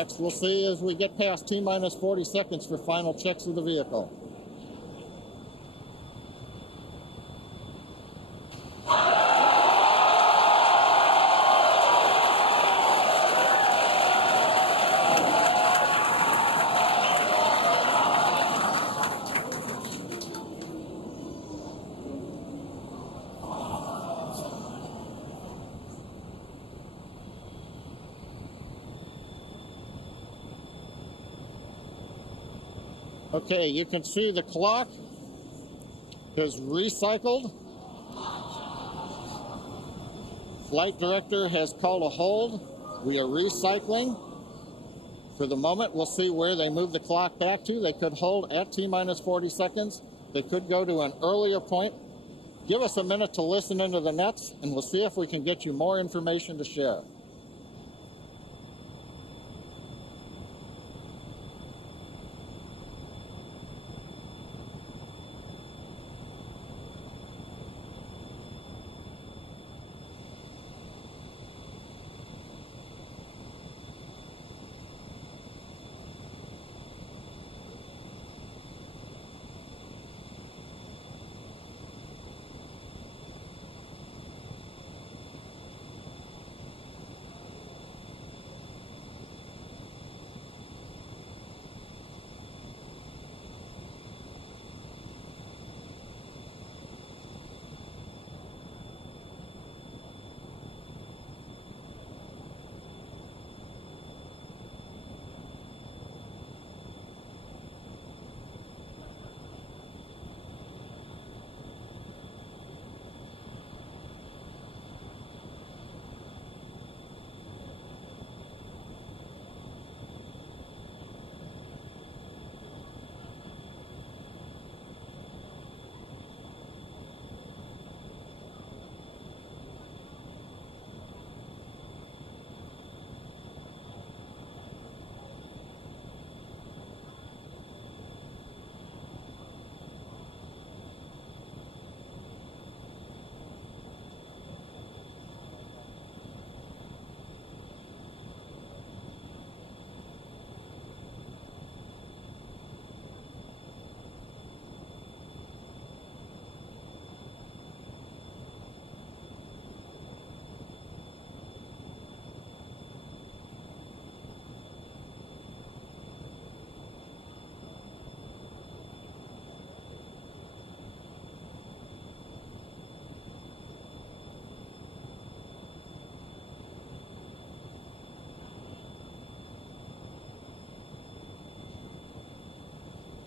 next we'll see as we get past T-minus 40 seconds for final checks of the vehicle. Okay, you can see the clock is recycled. Flight director has called a hold. We are recycling. For the moment, we'll see where they move the clock back to. They could hold at T-minus 40 seconds. They could go to an earlier point. Give us a minute to listen into the nets, and we'll see if we can get you more information to share.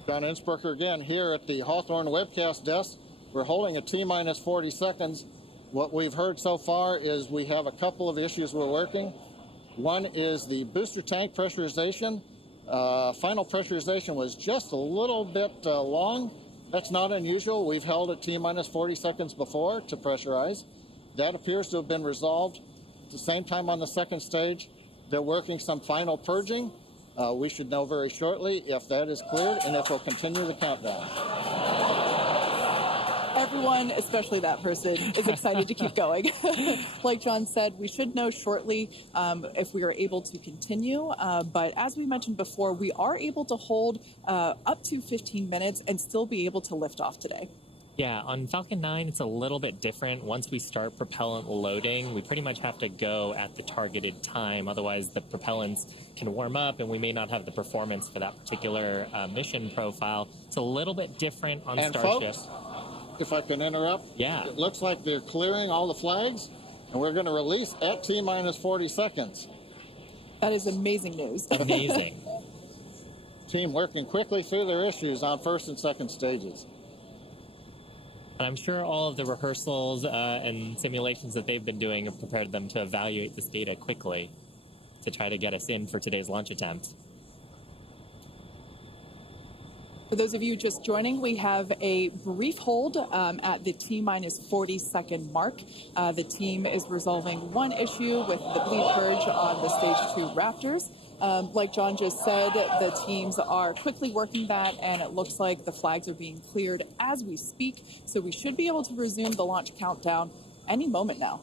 John Innsbrucker again here at the Hawthorne webcast desk. We're holding a T-minus 40 seconds. What we've heard so far is we have a couple of issues we're working. One is the booster tank pressurization. Final pressurization was just a little bit long. That's not unusual. We've held at T-minus 40 seconds before to pressurize. That appears to have been resolved. At the same time on the second stage, they're working some final purging. We should know very shortly if that is cleared and if we'll continue the countdown. Everyone, especially that person, is excited to keep going. Like John said, we should know shortly if we are able to continue. But as we mentioned before, we are able to hold up to 15 minutes and still be able to lift off today. Yeah, on Falcon 9, it's a little bit different. Once we start propellant loading, we pretty much have to go at the targeted time. Otherwise, the propellants can warm up, and we may not have the performance for that particular mission profile. It's a little bit different on Starship. Folks, if I can interrupt, yeah, it looks like they're clearing all the flags, and we're going to release at T-minus 40 seconds. That is amazing news. Amazing. Team working quickly through their issues on first and second stages. And I'm sure all of the rehearsals and simulations that they've been doing have prepared them to evaluate this data quickly to try to get us in for today's launch attempt. For those of you just joining, we have a brief hold at the T-minus 40 second mark. The team is resolving one issue with the bleed purge on the Stage 2 Raptors. Like John just said, the teams are quickly working that, and it looks like the flags are being cleared as we speak. So we should be able to resume the launch countdown any moment now.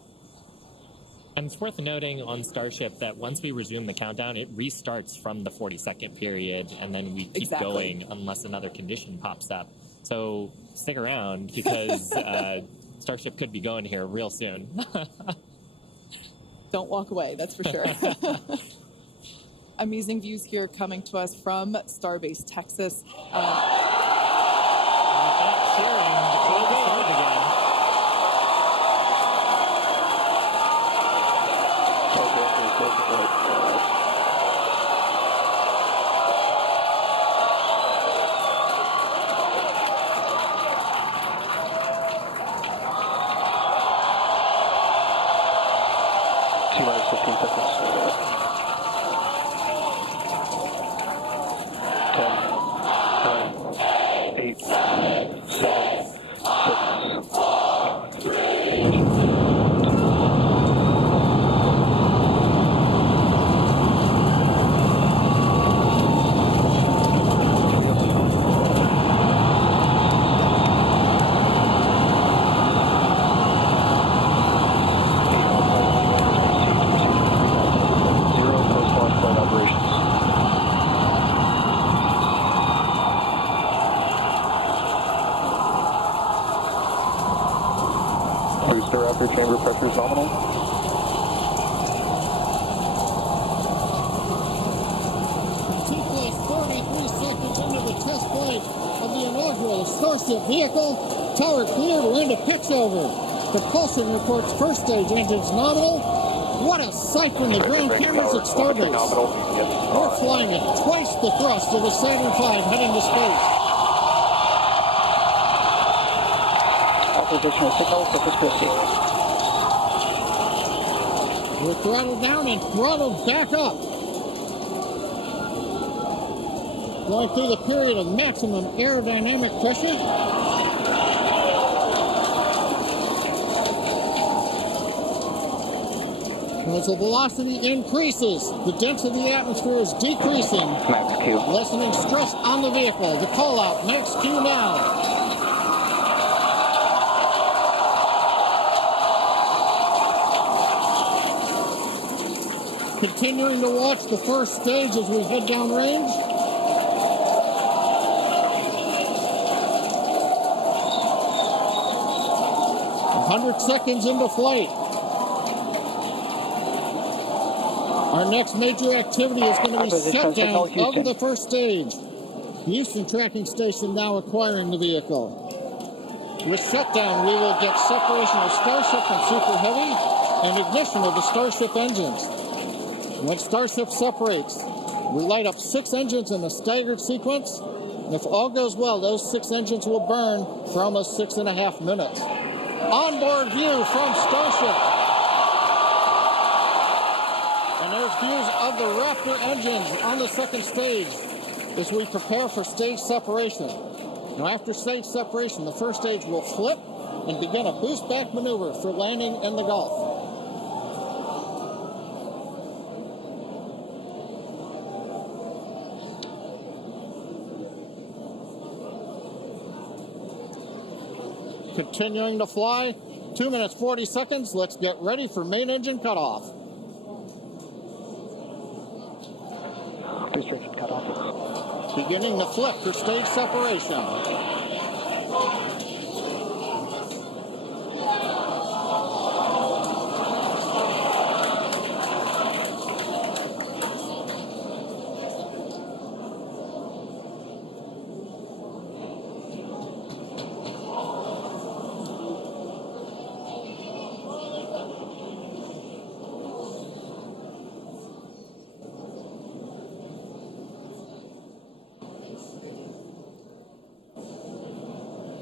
And it's worth noting on Starship that once we resume the countdown, it restarts from the 40-second period, and then we keep going unless another condition pops up. So stick around because Starship could be going here real soon. Don't walk away, that's for sure. Amazing views here coming to us from Starbase, Texas. Cheering before we start again. T-minus 15 seconds. 10, 9, 8, 7, 6, 5, 3, booster upper chamber pressure is nominal. T-plus 43 seconds into the test flight of the inaugural Starship vehicle. Tower cleared, we're into pitch over. Propulsion reports first stage engines nominal. What a sight from the ground cameras at Starbase. We're flying at twice the thrust of the Saturn V heading to space. Acquisition of signal, Corpus Christi. We're throttled down and throttled back up. Going through the period of maximum aerodynamic pressure. As the velocity increases, the density of the atmosphere is decreasing, Max Q. lessening stress on the vehicle. The call out, max Q now. Continuing to watch the first stage as we head down range. "100 seconds into flight. Our next major activity is going to be shutdown of the first stage. Houston tracking station now acquiring the vehicle. With shutdown, we will get separation of Starship from Super Heavy and ignition of the Starship engines. When Starship separates, we light up 6 engines in a staggered sequence. And if all goes well, those 6 engines will burn for almost 6.5 minutes. Onboard view from Starship. And there's views of the Raptor engines on the second stage as we prepare for stage separation. Now, after stage separation, the first stage will flip and begin a boost back maneuver for landing in the Gulf. Continuing to fly, 2 minutes 40 seconds. Let's get ready for main engine cutoff. Booster engine cutoff. Beginning to flip for stage separation.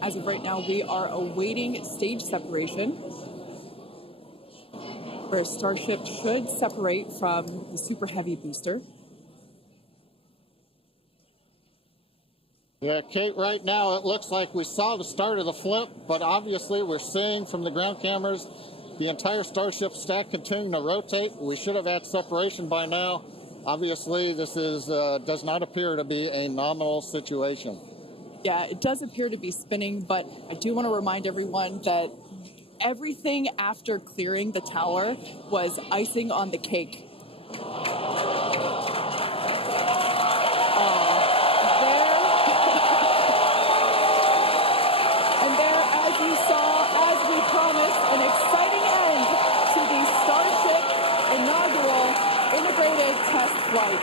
As of right now, we are awaiting stage separation, where Starship should separate from the Super Heavy booster. Yeah, Kate, right now it looks like we saw the start of the flip, but obviously we're seeing from the ground cameras the entire Starship stack continuing to rotate. We should have had separation by now. Obviously, this is does not appear to be a nominal situation. Yeah, it does appear to be spinning, but I do want to remind everyone that everything after clearing the tower was icing on the cake. And there, as you saw, as we promised, an exciting end to the Starship inaugural integrated test flight.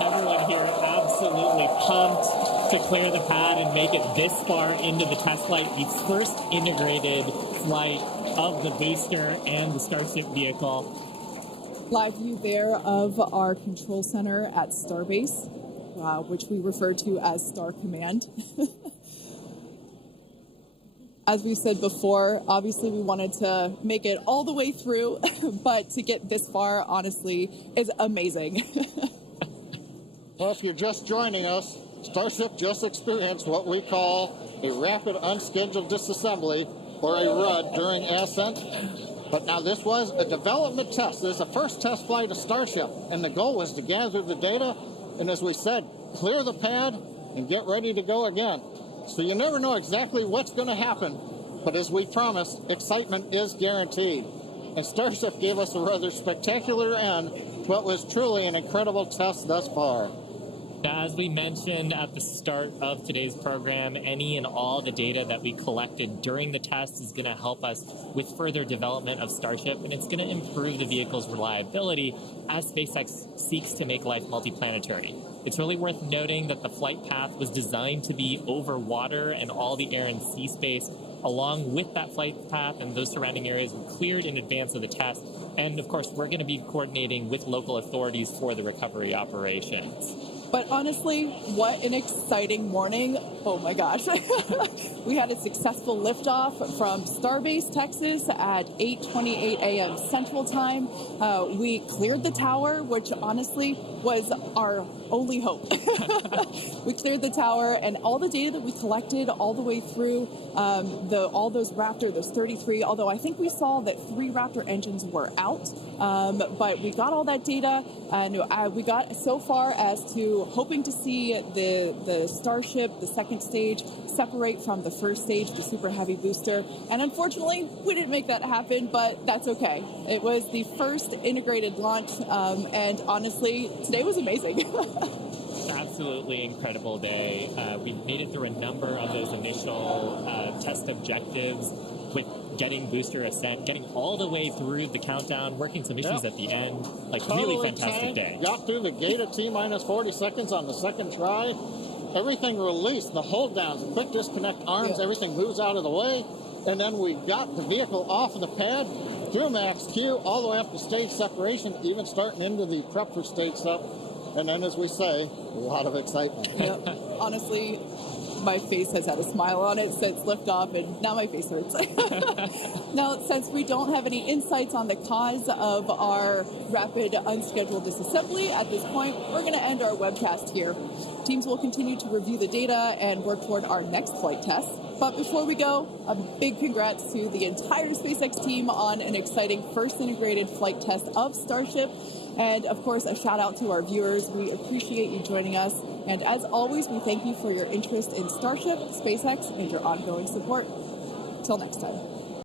Everyone here absolutely pumped to clear the pad and make it this far into the test flight, the first integrated flight of the booster and the Starship vehicle. Live view there of our control center at Starbase, which we refer to as Star Command. As we said before, obviously we wanted to make it all the way through, but to get this far, honestly, is amazing. Well, if you're just joining us, Starship just experienced what we call a rapid unscheduled disassembly, or a RUD, during ascent. But now this was a development test. This is the first test flight of Starship, and the goal was to gather the data, and as we said, clear the pad and get ready to go again. So you never know exactly what's going to happen, but as we promised, excitement is guaranteed. And Starship gave us a rather spectacular end to what was truly an incredible test thus far. Now, as we mentioned at the start of today's program, any and all the data that we collected during the test is going to help us with further development of Starship, and it's going to improve the vehicle's reliability as SpaceX seeks to make life multiplanetary. It's really worth noting that the flight path was designed to be over water and all the air and sea space. Along with that flight path and those surrounding areas were cleared in advance of the test. And of course, we're going to be coordinating with local authorities for the recovery operations. But honestly, what an exciting morning. Oh my gosh. We had a successful liftoff from Starbase, Texas at 8:28 a.m. Central Time. We cleared the tower, which honestly was our only hope. We cleared the tower, and all the data that we collected all the way through all those Raptor, those 33, although I think we saw that 3 Raptor engines were out. But we got all that data, and we got so far as to hoping to see the Starship, the second stage, separate from the first stage, the Super Heavy booster. And unfortunately, we didn't make that happen, but that's okay. It was the first integrated launch, and honestly, today was amazing. Absolutely incredible day. We made it through a number of those initial test objectives with getting booster ascent, getting all the way through the countdown, working some issues at the end. Like, Totally really fantastic tanked, day. got through the gate at T-minus 40 seconds on the second try. Everything released, the hold downs, the quick disconnect arms, everything moves out of the way. And then we got the vehicle off of the pad, through max Q, all the way up to stage separation, even starting into the prep for stage sep. And then, as we say, a lot of excitement. Yep. Honestly, my face has had a smile on it since liftoff, and now my face hurts. Now, since we don't have any insights on the cause of our rapid unscheduled disassembly at this point, we're going to end our webcast here. Teams will continue to review the data and work toward our next flight test. But before we go, a big congrats to the entire SpaceX team on an exciting first integrated flight test of Starship. And of course, a shout out to our viewers. We appreciate you joining us. And as always, we thank you for your interest in Starship, SpaceX, and your ongoing support. Till next time.